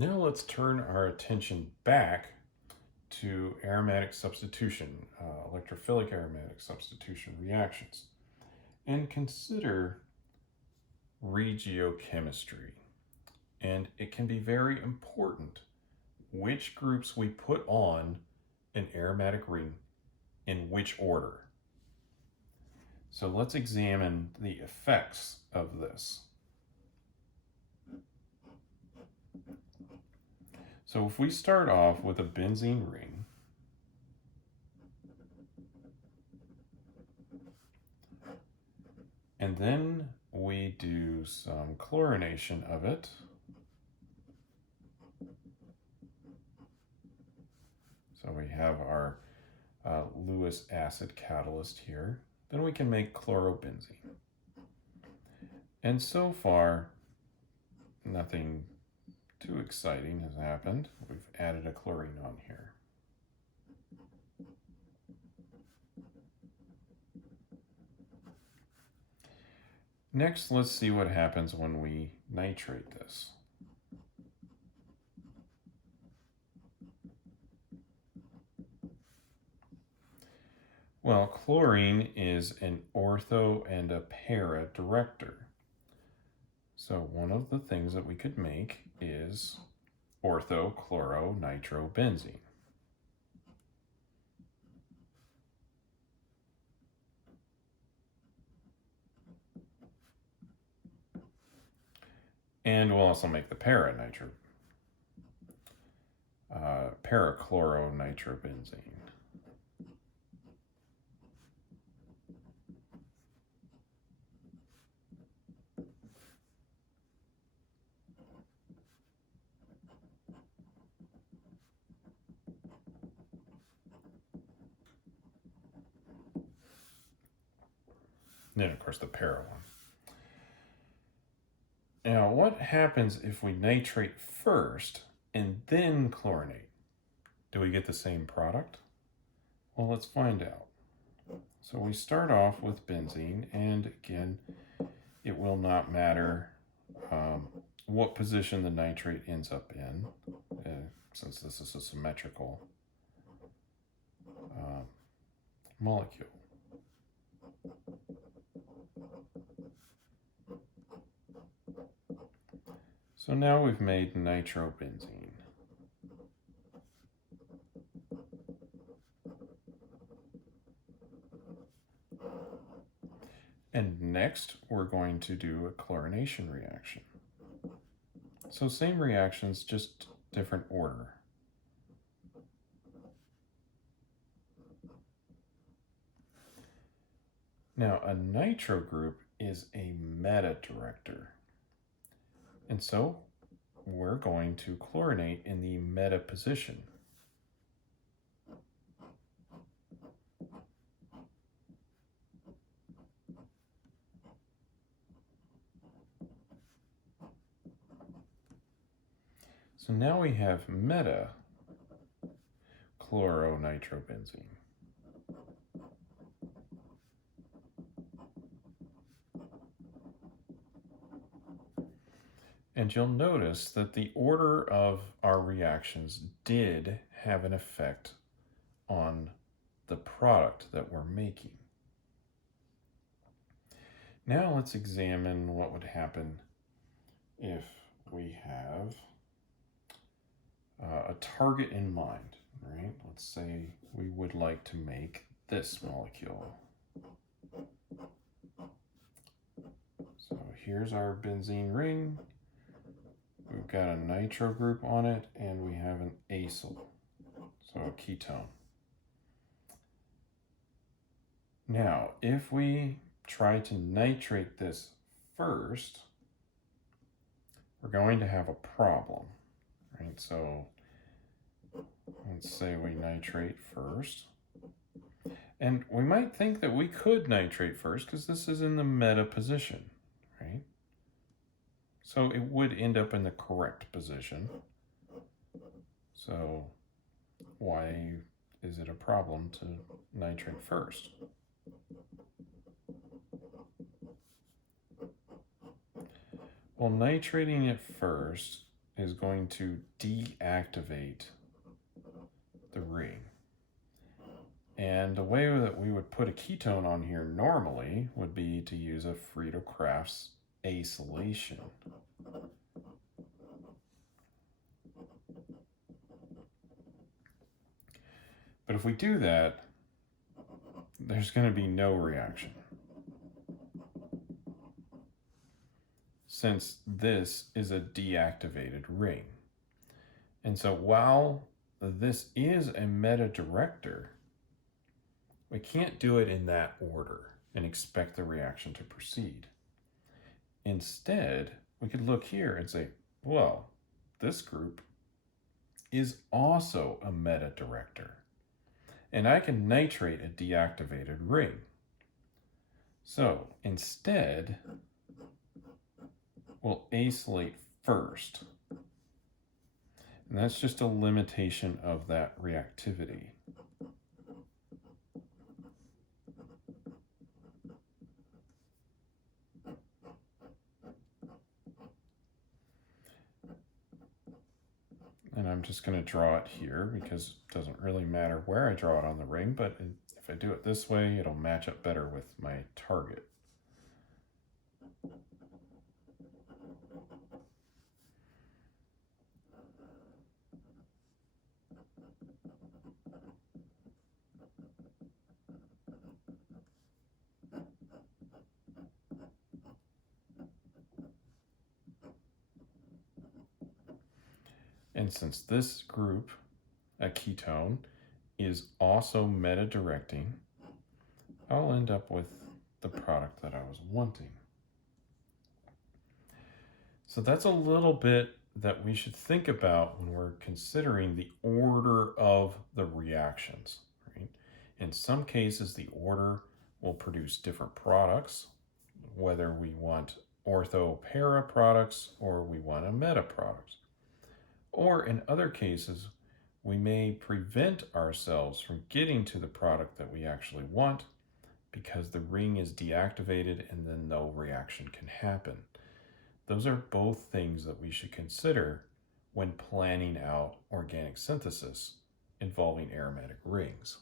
Now let's turn our attention back to aromatic substitution, electrophilic aromatic substitution reactions, and consider regiochemistry. And it can be very important which groups we put on an aromatic ring in which order. So let's examine the effects of this. So if we start off with a benzene ring, and then we do some chlorination of it, so we have our Lewis acid catalyst here, then we can make chlorobenzene. And so far, nothing too exciting has happened. We've added a chlorine on here. Next, let's see what happens when we nitrate this. Well, chlorine is an ortho and a para director. So one of the things that we could make is orthochloronitrobenzene. And we'll also make the parachloronitrobenzene. And then, of course, the para one. Now, what happens if we nitrate first and then chlorinate? Do we get the same product? Well, let's find out. So we start off with benzene, and again, it will not matter what position the nitrate ends up in, since this is a symmetrical molecule. So now we've made nitrobenzene. And next, we're going to do a chlorination reaction. So same reactions, just different order. Now, a nitro group is a meta director. And so we're going to chlorinate in the meta position. So now we have meta chloronitrobenzene. And you'll notice that the order of our reactions did have an effect on the product that we're making. Now let's examine what would happen if we have a target in mind, right? Let's say we would like to make this molecule. So here's our benzene ring. We've got a nitro group on it, and we have an acyl, so a ketone. Now, if we try to nitrate this first, we're going to have a problem, right? So let's say we nitrate first. And we might think that we could nitrate first because this is in the meta position, right? So it would end up in the correct position. So why is it a problem to nitrate first? Well, nitrating it first is going to deactivate the ring. And the way that we would put a ketone on here normally would be to use a Friedel-Crafts acylation. But if we do that, there's going to be no reaction, since this is a deactivated ring. And so while this is a meta-director, we can't do it in that order and expect the reaction to proceed. Instead, we could look here and say, well, this group is also a meta-director, and I can nitrate a deactivated ring. So instead, we'll acylate first. And that's just a limitation of that reactivity. And I'm just going to draw it here because it doesn't really matter where I draw it on the ring, but if I do it this way, it'll match up better with my target. And since this group, a ketone, is also meta-directing, I'll end up with the product that I was wanting. So that's a little bit that we should think about when we're considering the order of the reactions, right? In some cases, the order will produce different products, whether we want ortho-para products or we want a meta product. Or in other cases, we may prevent ourselves from getting to the product that we actually want because the ring is deactivated and then no reaction can happen. Those are both things that we should consider when planning out organic synthesis involving aromatic rings.